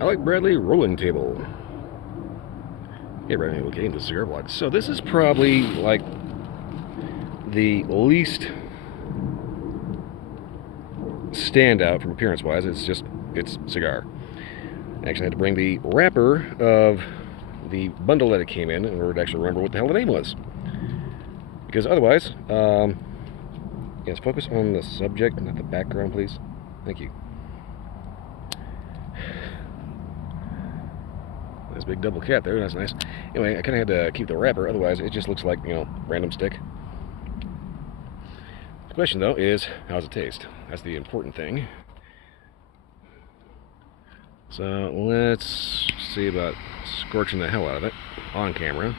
Alec Bradley rolling table. Hey, Bradley, we're getting the cigar block. So this is probably like the least standout from appearance-wise. It's cigar. I actually had to bring the wrapper of the bundle that it came in order to actually remember what the hell the name was. Because otherwise, yes, focus on the subject, not the background, please. Thank you. Nice big double cat there, that's nice. Anyway, I kind of had to keep the wrapper, otherwise it just looks like, random stick. The question, though, is how does it taste? That's the important thing. So let's see about scorching the hell out of it on camera.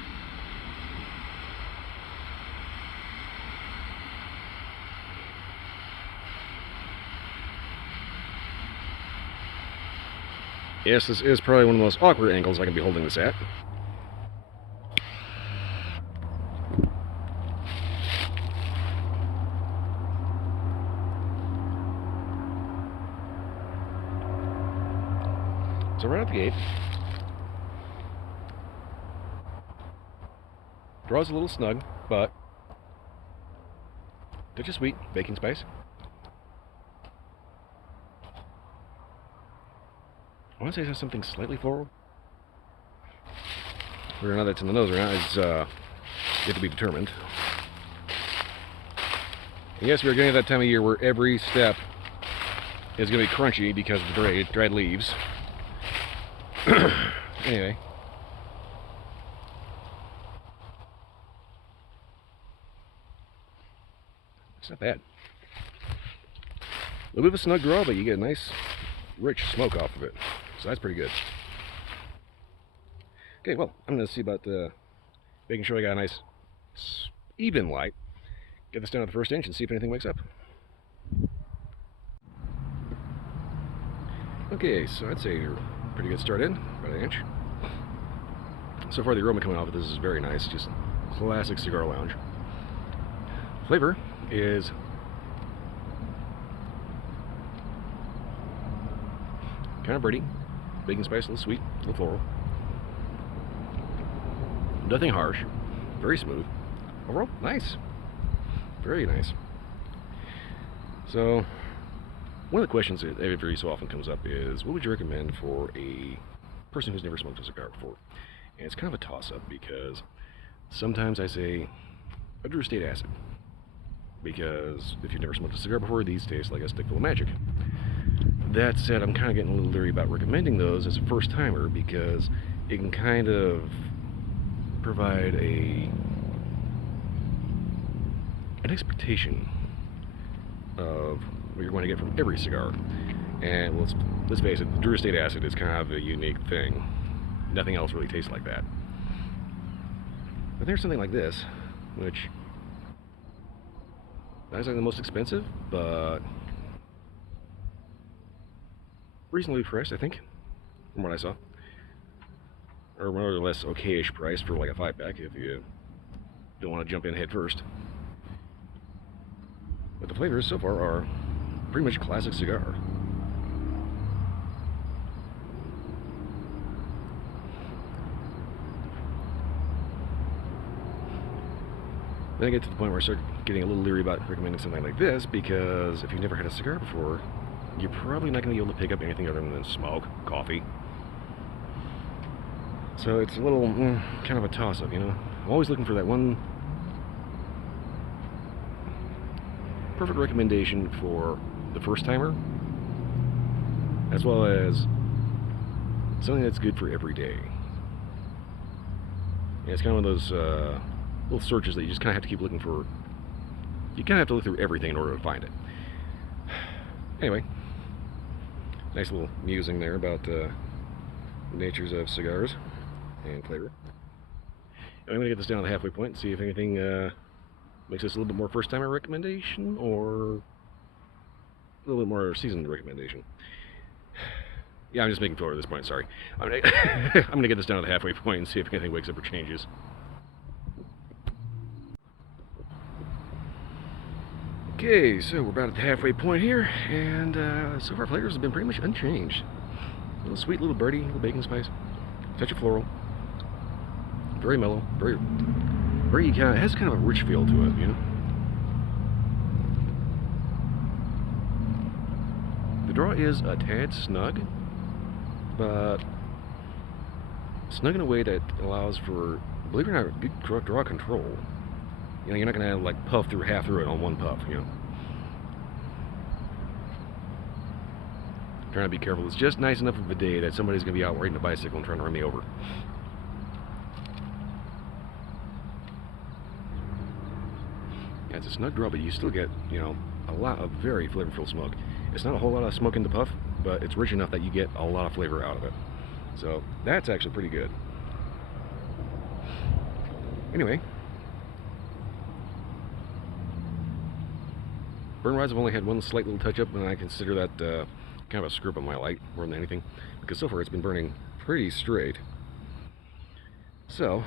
Yes, this is probably one of the most awkward angles I can be holding this at. So right out the gate, draws a little snug, but touch of sweet baking spice. I want to say it has something slightly floral. Whether or not that's in the nose or not is yet to be determined. And yes, we're getting to that time of year where every step is going to be crunchy because of the dried leaves. Anyway. It's not bad. A little bit of a snug draw, but you get a nice, rich smoke off of it. So that's pretty good. Okay, well, I'm going to see about making sure I got a nice, even light. Get this down to the first inch and see if anything wakes up. Okay, so I'd say you're a pretty good start in, about an inch. So far the aroma coming off of this is very nice, just classic cigar lounge. Flavor is kind of bready, baking spice, a little sweet, a little floral. Nothing harsh, very smooth. Overall, nice. Very nice. So, one of the questions that every so often comes up is, what would you recommend for a person who's never smoked a cigar before? And it's kind of a toss-up because sometimes I say a Drew Estate acid, because if you've never smoked a cigar before, these taste like a stick full of magic. That said, I'm kind of getting a little leery about recommending those as a first-timer because it can kind of provide an expectation of what you're going to get from every cigar. And let's face it, the Drew Estate acid is kind of a unique thing. Nothing else really tastes like that. But there's something like this, which not exactly the most expensive, but reasonably priced, I think, from what I saw. Or more or less okay-ish price for like a 5-pack if you don't want to jump in head first. But the flavors so far are pretty much classic cigar. Then I get to the point where I start getting a little leery about recommending something like this because if you've never had a cigar before, you're probably not going to be able to pick up anything other than smoke, coffee. So it's a little kind of a toss-up, you know. I'm always looking for that one perfect recommendation for the first-timer, as well as something that's good for every day. And it's kind of one of those little searches that you just kind of have to keep looking for. You kind of have to look through everything in order to find it. Anyway, nice little musing there about the natures of cigars and flavor. I'm going to get this down to the halfway point and see if anything makes this a little bit more first-timer recommendation or a little bit more seasoned recommendation. Yeah, I'm just making filler at this point, sorry. I'm going to get this down to the halfway point and see if anything wakes up or changes. Okay, so we're about at the halfway point here, and so far flavors have been pretty much unchanged. little sweet, little birdie, little bacon spice, touch of floral, very mellow, very it has kind of a rich feel to it, you know. The draw is a tad snug, but snug in a way that allows for, believe it or not, good draw control. You know, you're not gonna like puff through half through it on one puff, you know. Trying to be careful. It's just nice enough of a day that somebody's gonna be out riding a bicycle and trying to run me over. Yeah, it's a snug draw, but you still get, you know, a lot of very flavorful smoke. It's not a whole lot of smoke in the puff, but it's rich enough that you get a lot of flavor out of it. So that's actually pretty good. Anyway, burn-wise, I've only had one slight little touch-up, and I consider that kind of a screw up on my light more than anything, because so far it's been burning pretty straight. So,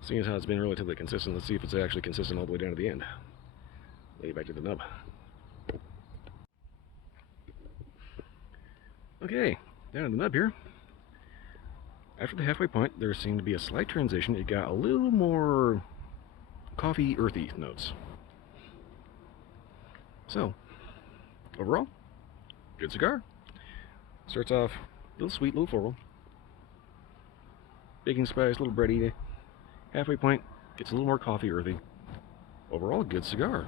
seeing as how it's been relatively consistent, let's see if it's actually consistent all the way down to the end. Lay it back to the nub. Okay, down to the nub here. After the halfway point, there seemed to be a slight transition. It got a little more coffee, earthy notes. So, overall, good cigar. Starts off a little sweet, a little floral. Baking spice, a little bready. Halfway point, gets a little more coffee, earthy. Overall, good cigar.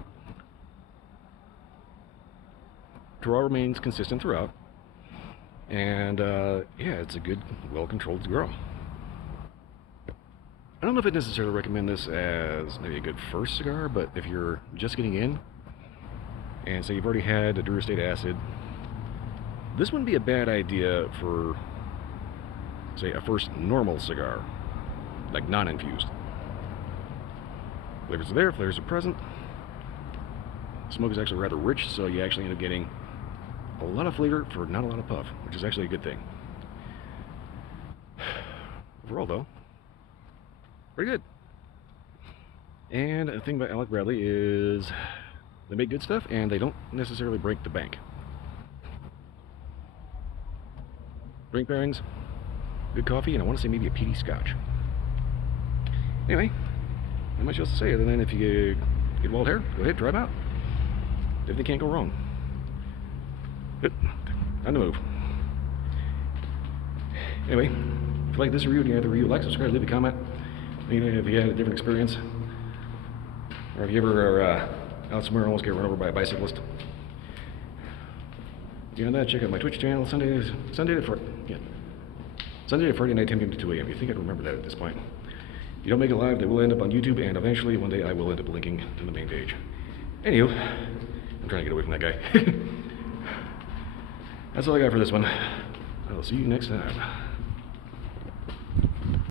Draw remains consistent throughout. And, yeah, it's a good, well-controlled cigar. I don't know if I'd necessarily recommend this as maybe a good first cigar, but if you're just getting in, and say you've already had a Drew Estate Acid, this wouldn't be a bad idea for, say, a first normal cigar, like non-infused. Flavors are there, flavors are present. Smoke is actually rather rich, so you actually end up getting a lot of flavor for not a lot of puff, which is actually a good thing. Overall, though, pretty good. And the thing about Alec Bradley is they make good stuff, and they don't necessarily break the bank. Drink pairings, good coffee, and I want to say maybe a peaty scotch. Anyway, not much else to say other than if you get wild hair, go ahead, try them out. Definitely can't go wrong. Good. Time to move. Anyway, if you like this review, if you have the review, like, subscribe, leave a comment. You know, if you had a different experience, or if you ever are out somewhere and almost get run over by a bicyclist. Beyond that, check out my Twitch channel, Sunday to Friday night, 10 p.m. to 2 a.m. You think I'd remember that at this point. If you don't make it live, they will end up on YouTube, and eventually, one day, I will end up linking to the main page. Anywho, I'm trying to get away from that guy. That's all I got for this one. I will see you next time.